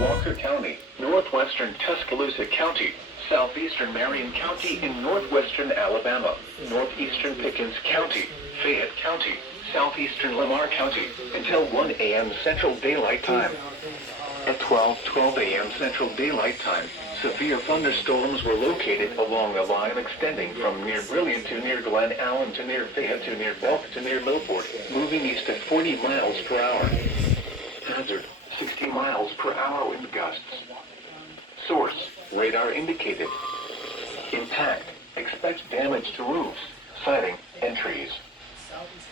Walker County, northwestern Tuscaloosa County, southeastern Marion County in northwestern Alabama, northeastern Pickens County, Fayette County, southeastern Lamar County, until 1 a.m. Central Daylight Time. At 12 a.m. Central Daylight Time, severe thunderstorms were located along the line extending from near Brilliant to near Glen Allen to near Fayette to near Belk to near Millport, moving east at 40 miles per hour. Hazard, 60 miles per hour wind gusts. Source, radar indicated. Impact, expect damage to roofs, siding, and trees.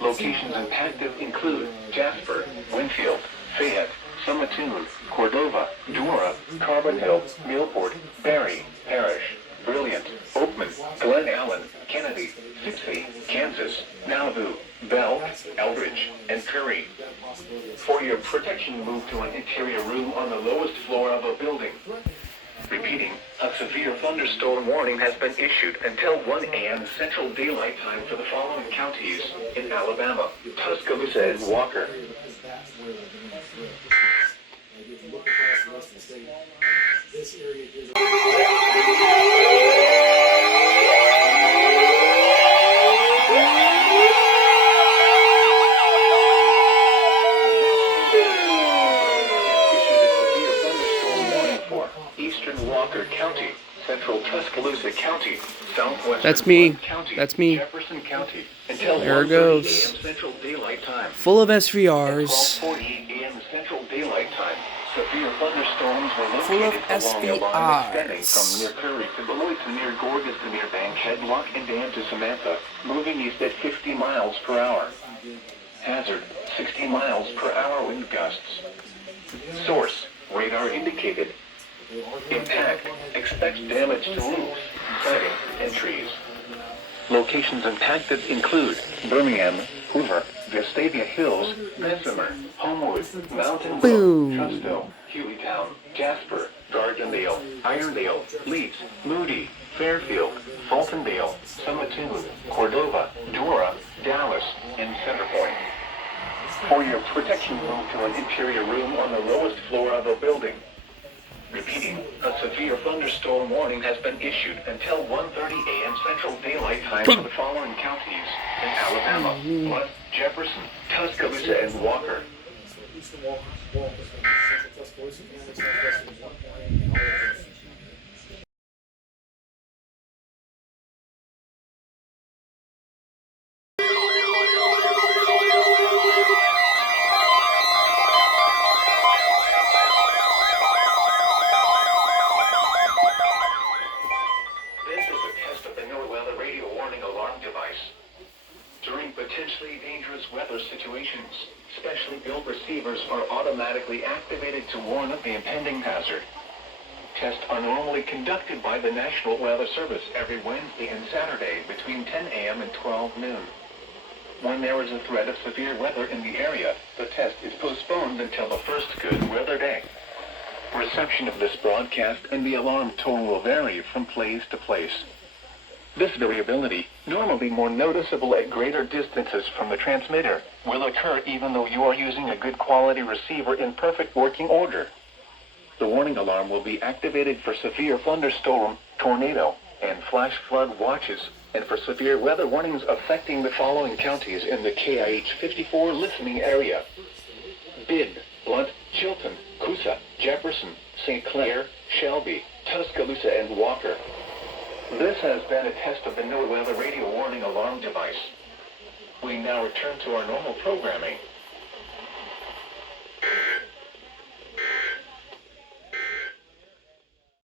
Locations impacted include Jasper, Winfield, Fayette, Summatoon, Cordova, Dora, Carbon Hill, Millport, Barry, Parrish, Brilliant, Oakman, Glen Allen, Kennedy, Sixty, Kansas, Nauvoo, Bell, Eldridge, and Curry. For your protection, move to an interior room on the lowest floor of a building. Repeating, a severe thunderstorm warning has been issued until 1 a.m. Central Daylight Time for the following counties in Alabama, Tuscaloosa, and Walker. Eastern Walker County, Central Tuscaloosa County, Southwestern That's me. County, That's me. Jefferson County, until There it goes. 1:30 a.m. Central Daylight Time. Full of At SVRs. 12:40 a.m. Central Daylight Time, severe thunderstorms were Full of located along a line extending SVRs. from near Curry to Beloit to near Gorgas to near Bankhead, Lock and Dam to Samantha, moving east at 50 miles per hour. Hazard, 60 miles per hour wind gusts. Source, radar indicated. Impact, expect damage to roofs, siding, and trees. Locations impacted include Birmingham, Hoover, Vestavia Hills, Bessemer, Homewood, Mountain Grove, Trussville, Hueytown, Jasper, Gardendale, Irondale, Leeds, Moody, Fairfield, Fultondale, Summatoon, Cordova, Dora, Dallas, and Centerpoint. For your protection, move to an interior room on the lowest floor of a building. Repeating, a severe thunderstorm warning has been issued until 1:30 a.m. Central Daylight Time for the following counties in Alabama, Blunt, Jefferson, Tuscaloosa, and Walker. During potentially dangerous weather situations, specially built receivers are automatically activated to warn of the impending hazard. Tests are normally conducted by the National Weather Service every Wednesday and Saturday between 10 a.m. and 12 noon. When there is a threat of severe weather in the area, the test is postponed until the first good weather day. Reception of this broadcast and the alarm tone will vary from place to place. This variability, normally more noticeable at greater distances from the transmitter, will occur even though you are using a good quality receiver in perfect working order. The warning alarm will be activated for severe thunderstorm, tornado, and flash flood watches, and for severe weather warnings affecting the following counties in the KIH 54 listening area: Bibb, Blunt, Chilton, Coosa, Jefferson, St. Clair, Shelby, Tuscaloosa, and Walker. This has been a test of the NOAA Weather Radio Warning Alarm device. We now return to our normal programming.